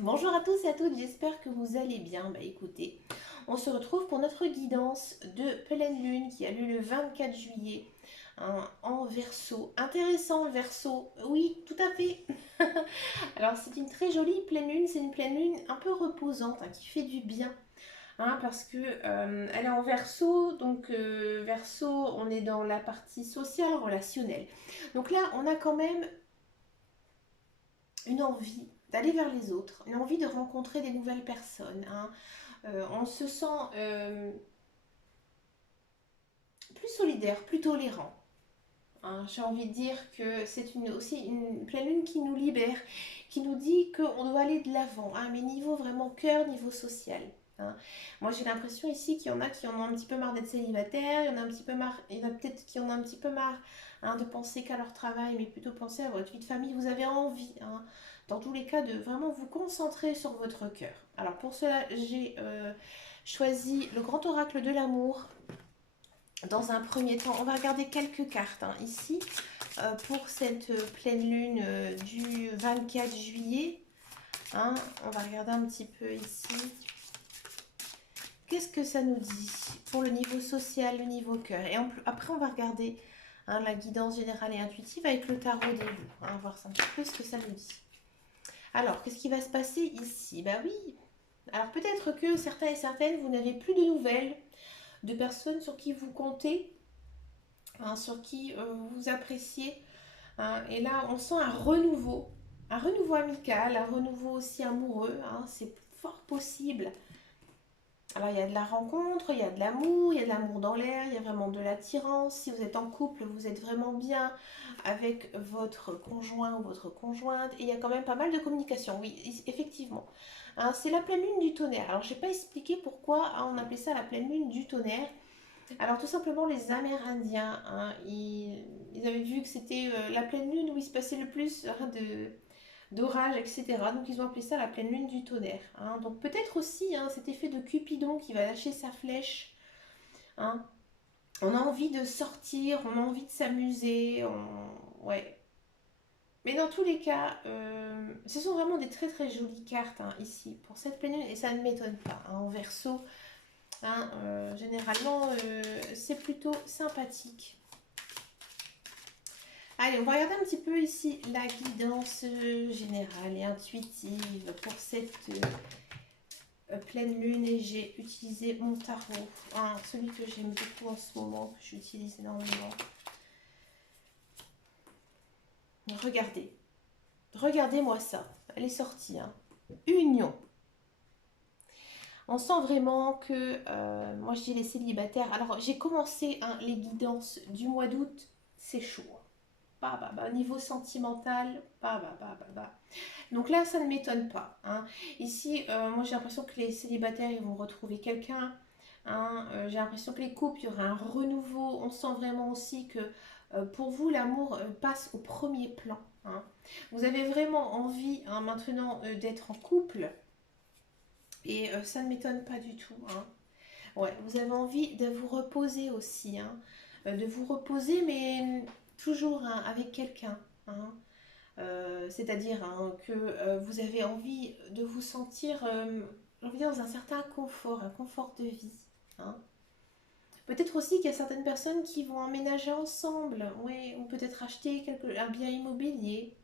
Bonjour à tous et à toutes, j'espère que vous allez bien. Bah écoutez, on se retrouve pour notre guidance de pleine lune qui a lieu le 24 juillet en Verseau. Intéressant le Verseau, oui, tout à fait. Alors c'est une très jolie pleine lune, c'est une pleine lune un peu reposante qui fait du bien. Parce que elle est en Verseau, donc Verseau, on est dans la partie sociale, relationnelle. Donc là, on a quand même une envie d'aller vers les autres, une envie de rencontrer des nouvelles personnes. On se sent plus solidaire, plus tolérant. J'ai envie de dire que c'est aussi une pleine lune qui nous libère, qui nous dit qu'on doit aller de l'avant, mais niveau vraiment cœur, niveau social. Moi j'ai l'impression ici qu'il y en a qui en ont un petit peu marre d'être célibataires, il y en a un petit peu marre, il y en a peut-être qui en ont un petit peu marre de penser qu'à leur travail, mais plutôt penser à votre vie de famille. Vous avez envie, dans tous les cas, de vraiment vous concentrer sur votre cœur. Alors pour cela, j'ai choisi le grand oracle de l'amour. Dans un premier temps, on va regarder quelques cartes ici pour cette pleine lune du 24 juillet. On va regarder un petit peu ici. Qu'est-ce que ça nous dit pour le niveau social, le niveau cœur? Et après, on va regarder la guidance générale et intuitive avec le tarot des loups. On va voir un petit peu ce que ça nous dit. Alors, qu'est-ce qui va se passer ici? Bah oui. Alors peut-être que certains et certaines, vous n'avez plus de nouvelles de personnes sur qui vous comptez, sur qui vous appréciez. Et là, on sent un renouveau amical, un renouveau aussi amoureux. C'est fort possible. Alors, il y a de la rencontre, il y a de l'amour, il y a de l'amour dans l'air, il y a vraiment de l'attirance. Si vous êtes en couple, vous êtes vraiment bien avec votre conjoint ou votre conjointe. Et il y a quand même pas mal de communication, oui, effectivement. C'est la pleine lune du tonnerre. Alors, je n'ai pas expliqué pourquoi on appelait ça la pleine lune du tonnerre. Alors tout simplement les Amérindiens, ils avaient vu que c'était la pleine lune où il se passait le plus d'orages, etc. Donc ils ont appelé ça la pleine lune du tonnerre. Donc peut-être aussi cet effet de Cupidon qui va lâcher sa flèche. On a envie de sortir, on a envie de s'amuser, ouais. Mais dans tous les cas, ce sont vraiment des très très jolies cartes ici pour cette pleine lune et ça ne m'étonne pas. En verso, généralement, c'est plutôt sympathique. Allez, on va regarder un petit peu ici la guidance générale et intuitive pour cette pleine lune. Et j'ai utilisé mon tarot, celui que j'aime beaucoup en ce moment, que j'utilise énormément. Regardez, regardez-moi ça, elle est sortie. Union. On sent vraiment que, moi je dis les célibataires, alors j'ai commencé les guidances du mois d'août, c'est chaud. Bah, bah, bah, niveau sentimental, bah, bah, bah, bah, bah. Donc là, ça ne m'étonne pas. Ici, moi j'ai l'impression que les célibataires, ils vont retrouver quelqu'un. J'ai l'impression que les couples, il y aura un renouveau. On sent vraiment aussi que pour vous, l'amour passe au premier plan. Vous avez vraiment envie maintenant d'être en couple. Et ça ne m'étonne pas du tout. Ouais, vous avez envie de vous reposer aussi. De vous reposer, mais toujours avec quelqu'un. C'est-à-dire que vous avez envie de vous sentir, j'ai envie de dire, dans un certain confort, un confort de vie. Peut-être aussi qu'il y a certaines personnes qui vont emménager ensemble, ouais, ou peut-être acheter un bien immobilier,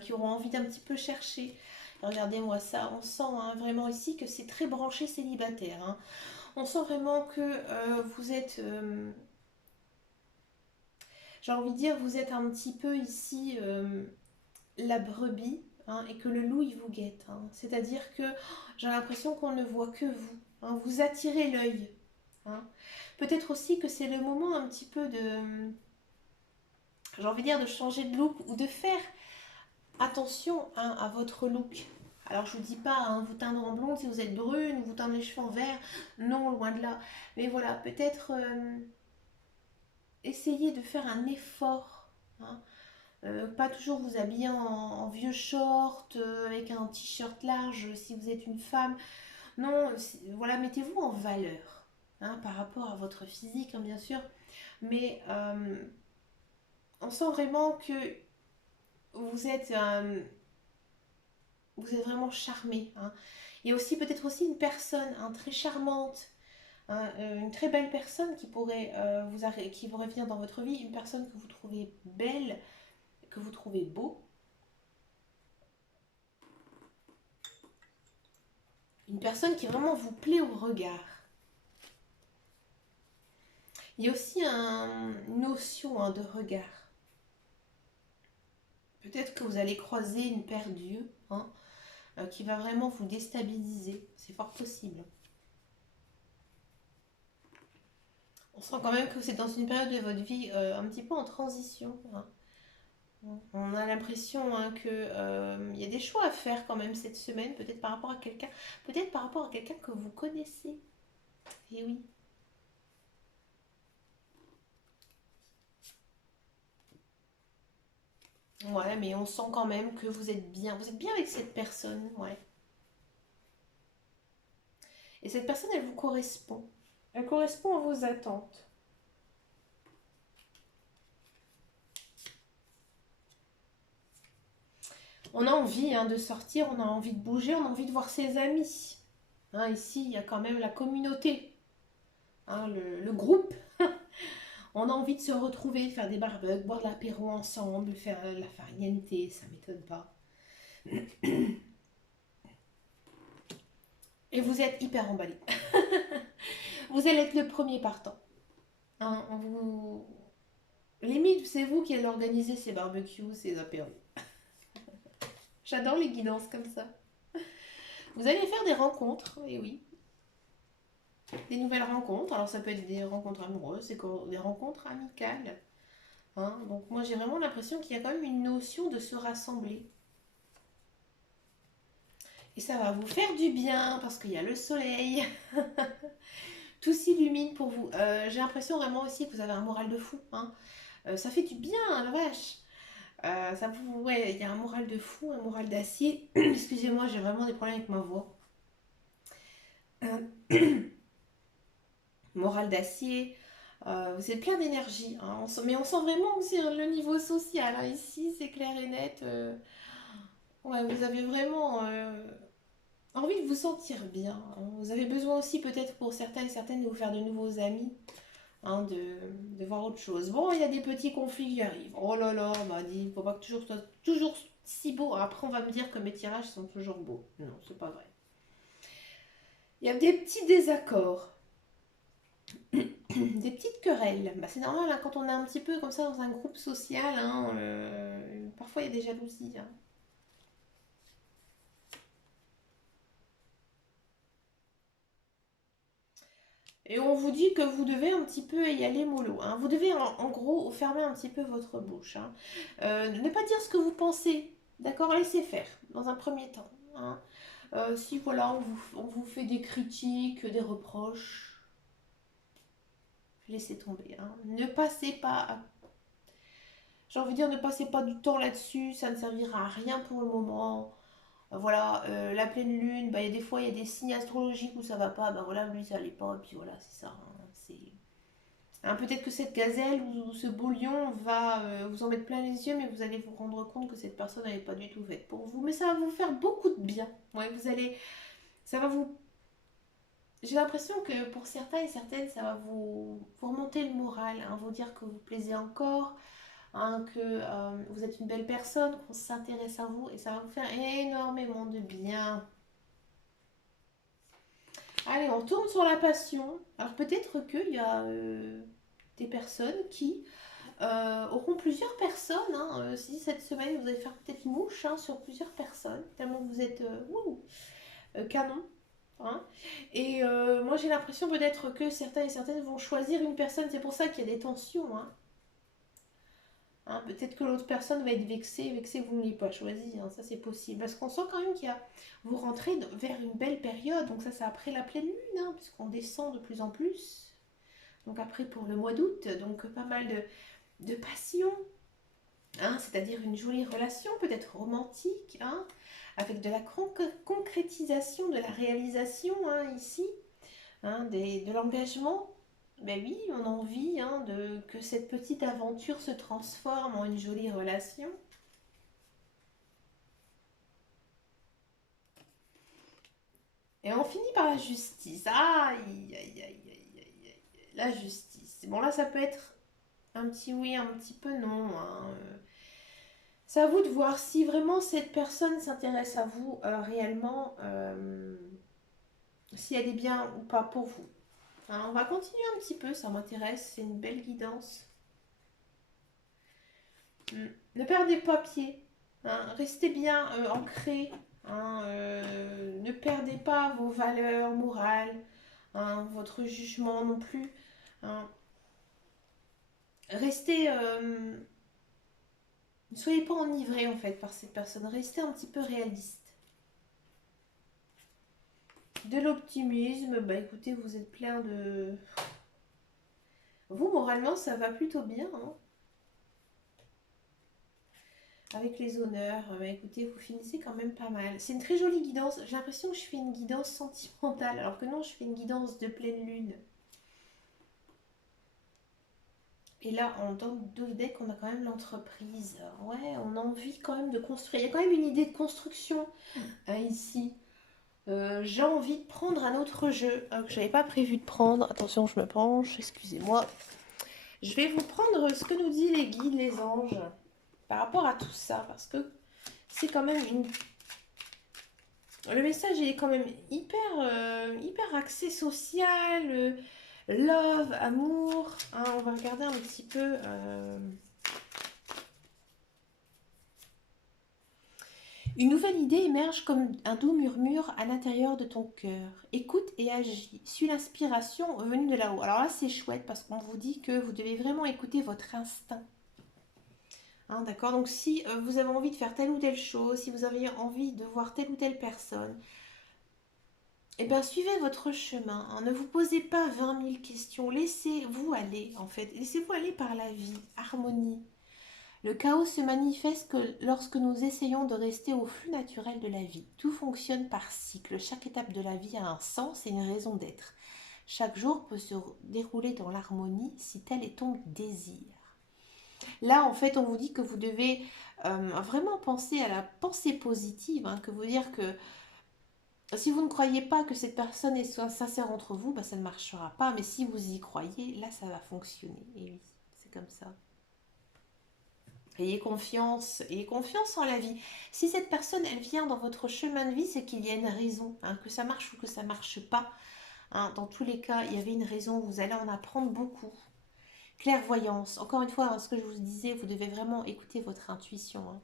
qui auront envie d'un petit peu chercher. Regardez-moi ça, on sent vraiment ici que c'est très branché célibataire. On sent vraiment que vous êtes, j'ai envie de dire, vous êtes un petit peu ici la brebis, et que le loup il vous guette. C'est-à-dire que j'ai l'impression qu'on ne voit que vous. Vous attirez l'œil. Peut-être aussi que c'est le moment un petit peu j'ai envie de dire, de changer de look ou de faire attention à votre look. Alors je vous dis pas vous teindre en blonde si vous êtes brune ou vous teindre les cheveux en vert, non, loin de là. Mais voilà, peut-être essayer de faire un effort. Pas toujours vous habiller en vieux short avec un t-shirt large si vous êtes une femme. Non, voilà, mettez-vous en valeur, par rapport à votre physique, bien sûr. Mais on sent vraiment que vous êtes Vous êtes vraiment charmé. Hein. Il y a aussi peut-être aussi une personne très charmante, hein, une très belle personne qui pourrait, qui pourrait venir dans votre vie, une personne que vous trouvez belle, que vous trouvez beau, une personne qui vraiment vous plaît au regard. Il y a aussi une notion de regard. Peut-être que vous allez croiser une paire d'yeux qui va vraiment vous déstabiliser. C'est fort possible. On sent quand même que vous êtes dans une période de votre vie un petit peu en transition. Hein. On a l'impression qu'il y a des choix à faire quand même cette semaine, peut-être par rapport à quelqu'un, peut-être par rapport à quelqu'un que vous connaissez. Et oui. Ouais, mais on sent quand même que vous êtes bien. Vous êtes bien avec cette personne, ouais. Et cette personne, elle vous correspond. Elle correspond à vos attentes. On a envie de sortir, on a envie de bouger, on a envie de voir ses amis. Hein, ici, il y a quand même la communauté, le groupe. On a envie de se retrouver, faire des barbecues, boire de l'apéro ensemble, faire la farniente, ça m'étonne pas. Et vous êtes hyper emballé. Vous allez être le premier partant. Hein, limite, c'est vous qui allez organiser ces barbecues, ces apéros. J'adore les guidances comme ça. Vous allez faire des rencontres, et oui. Des nouvelles rencontres. Alors ça peut être des rencontres amoureuses, des rencontres amicales. Hein. Donc moi j'ai vraiment l'impression qu'il y a quand même une notion de se rassembler. Et ça va vous faire du bien parce qu'il y a le soleil. Tout s'illumine pour vous. J'ai l'impression vraiment aussi que vous avez un moral de fou. Hein. Ça fait du bien, la vache. Ouais, il y a un moral de fou, un moral d'acier. Excusez-moi, j'ai vraiment des problèmes avec ma voix. Moral d'acier. Vous êtes plein d'énergie. Hein. Mais on sent vraiment aussi le niveau social. Hein. Ici, c'est clair et net. Ouais, vous avez vraiment envie de vous sentir bien. Hein. Vous avez besoin aussi, peut-être pour certains et certaines, de vous faire de nouveaux amis. Hein, de voir autre chose. Bon, il y a des petits conflits qui arrivent. Oh là là, on m'a dit, il faut pas que toujours soit toujours si beau. Après, on va me dire que mes tirages sont toujours beaux. Non, c'est pas vrai. Il y a des petits désaccords, des petites querelles. Bah, c'est normal hein, quand on est un petit peu comme ça dans un groupe social. Hein, parfois, il y a des jalousies. Hein. Et on vous dit que vous devez un petit peu y aller mollo. Hein. Vous devez en gros fermer un petit peu votre bouche. Hein. Ne pas dire ce que vous pensez. D'accord, laissez faire dans un premier temps. Hein. Si voilà, on vous fait des critiques, des reproches, laissez tomber. Hein. Ne passez pas, j'ai envie de dire, ne passez pas du temps là-dessus, ça ne servira à rien pour le moment. Voilà, la pleine lune, bah, y a des fois il y a des signes astrologiques où ça va pas, bah voilà, lui ça allait pas, et puis voilà, c'est ça. Hein, hein, peut-être que cette gazelle ou ce beau lion va vous en mettre plein les yeux, mais vous allez vous rendre compte que cette personne n'est pas du tout faite pour vous. Mais ça va vous faire beaucoup de bien. Ouais, ça va vous j'ai l'impression que pour certains et certaines, ça va vous remonter le moral, hein, vous dire que vous plaisez encore, hein, que vous êtes une belle personne, qu'on s'intéresse à vous et ça va vous faire énormément de bien. Allez, on tourne sur la passion. Alors peut-être qu'il y a des personnes qui auront plusieurs personnes. Hein, si cette semaine vous allez faire peut-être mouche hein, sur plusieurs personnes, tellement vous êtes canon. Hein. Et moi j'ai l'impression peut-être que certains et certaines vont choisir une personne, c'est pour ça qu'il y a des tensions. Hein. Hein, peut-être que l'autre personne va être vexée, vexée que vous ne l'ayez pas choisi, hein, ça c'est possible. Parce qu'on sent quand même qu'il y a, vous rentrez vers une belle période, donc ça c'est après la pleine lune, hein, puisqu'on descend de plus en plus. Donc après pour le mois d'août, donc pas mal de passion, hein, c'est-à-dire une jolie relation, peut-être romantique, hein, avec de la concrétisation, de la réalisation hein, ici, hein, de l'engagement. Ben oui, on a envie hein, que cette petite aventure se transforme en une jolie relation. Et on finit par la justice. Aïe, aïe, aïe, aïe, aïe, aïe. La justice. Bon, là, ça peut être un petit oui, un petit peu non, hein. C'est à vous de voir si vraiment cette personne s'intéresse à vous réellement, si elle est bien ou pas pour vous. Hein, on va continuer un petit peu, ça m'intéresse, c'est une belle guidance. Ne perdez pas pied, hein, restez bien ancré, hein, ne perdez pas vos valeurs morales, hein, votre jugement non plus. Hein. Restez, ne soyez pas enivrés en fait par cette personne, restez un petit peu réaliste. De l'optimisme, bah écoutez, vous êtes plein de... Vous, moralement, ça va plutôt bien, hein. Avec les honneurs, bah écoutez, vous finissez quand même pas mal. C'est une très jolie guidance. J'ai l'impression que je fais une guidance sentimentale, alors que non, je fais une guidance de pleine lune. Et là, dans le deck, on a quand même l'entreprise. Ouais, on a envie quand même de construire. Il y a quand même une idée de construction hein, ici. J'ai envie de prendre un autre jeu que j'avais pas prévu de prendre. Attention, je me penche, excusez-moi. Je vais vous prendre ce que nous disent les guides, les anges, par rapport à tout ça, parce que c'est quand même une... Le message, il est quand même hyper axé social, love, amour. Hein, on va regarder un petit peu... Une nouvelle idée émerge comme un doux murmure à l'intérieur de ton cœur. Écoute et agis. Suis l'inspiration venue de là-haut. Alors là, c'est chouette parce qu'on vous dit que vous devez vraiment écouter votre instinct. Hein, d'accord. Donc si vous avez envie de faire telle ou telle chose, si vous avez envie de voir telle ou telle personne, eh bien suivez votre chemin. Hein. Ne vous posez pas 20 000 questions. Laissez-vous aller en fait. Laissez-vous aller par la vie. Harmonie. Le chaos se manifeste que lorsque nous essayons de rester au flux naturel de la vie. Tout fonctionne par cycle. Chaque étape de la vie a un sens et une raison d'être. Chaque jour peut se dérouler dans l'harmonie si tel est ton désir. Là, en fait, on vous dit que vous devez vraiment penser à la pensée positive, hein, que vous dire que si vous ne croyez pas que cette personne est sincère entre vous, bah, ça ne marchera pas. Mais si vous y croyez, là, ça va fonctionner. Et oui, c'est comme ça. Ayez confiance en la vie. Si cette personne, elle vient dans votre chemin de vie, c'est qu'il y a une raison, hein, que ça marche ou que ça marche pas. Hein. Dans tous les cas, il y avait une raison, vous allez en apprendre beaucoup. Clairvoyance, encore une fois, hein, ce que je vous disais, vous devez vraiment écouter votre intuition. Hein.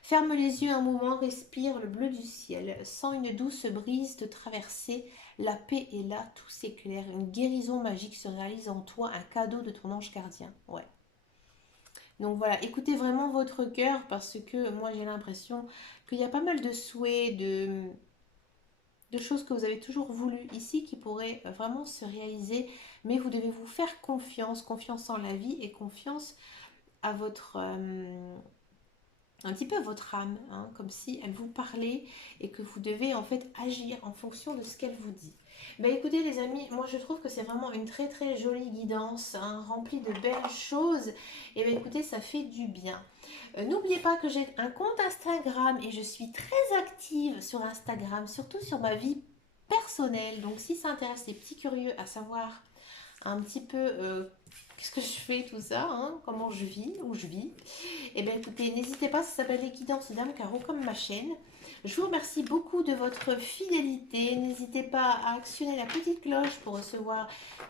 Ferme les yeux un moment, respire le bleu du ciel, sens une douce brise te traverser, la paix est là, tout s'éclaire, une guérison magique se réalise en toi, un cadeau de ton ange gardien. Ouais. Donc voilà, écoutez vraiment votre cœur parce que moi j'ai l'impression qu'il y a pas mal de souhaits, de choses que vous avez toujours voulu ici qui pourraient vraiment se réaliser. Mais vous devez vous faire confiance, confiance en la vie et confiance à votre... un petit peu à votre âme, hein, comme si elle vous parlait et que vous devez en fait agir en fonction de ce qu'elle vous dit. Bah écoutez les amis, moi je trouve que c'est vraiment une très très jolie guidance, hein, remplie de belles choses. Et bah écoutez, ça fait du bien. N'oubliez pas que j'ai un compte Instagram et je suis très active sur Instagram, surtout sur ma vie personnelle. Donc si ça intéresse les petits curieux à savoir un petit peu qu'est-ce que je fais, tout ça, hein, comment je vis, où je vis, et bien écoutez, n'hésitez pas, ça s'appelle les guidances d'Ame Caro comme ma chaîne. Je vous remercie beaucoup de votre fidélité. N'hésitez pas à actionner la petite cloche pour recevoir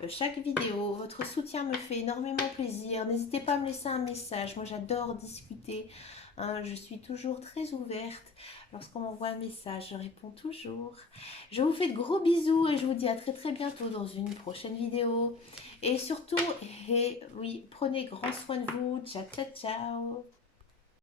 chaque vidéo. Votre soutien me fait énormément plaisir. N'hésitez pas à me laisser un message. Moi, j'adore discuter. Hein, je suis toujours très ouverte. Lorsqu'on m'envoie un message, je réponds toujours. Je vous fais de gros bisous et je vous dis à très très bientôt dans une prochaine vidéo. Et surtout, et oui, prenez grand soin de vous. Ciao, ciao, ciao.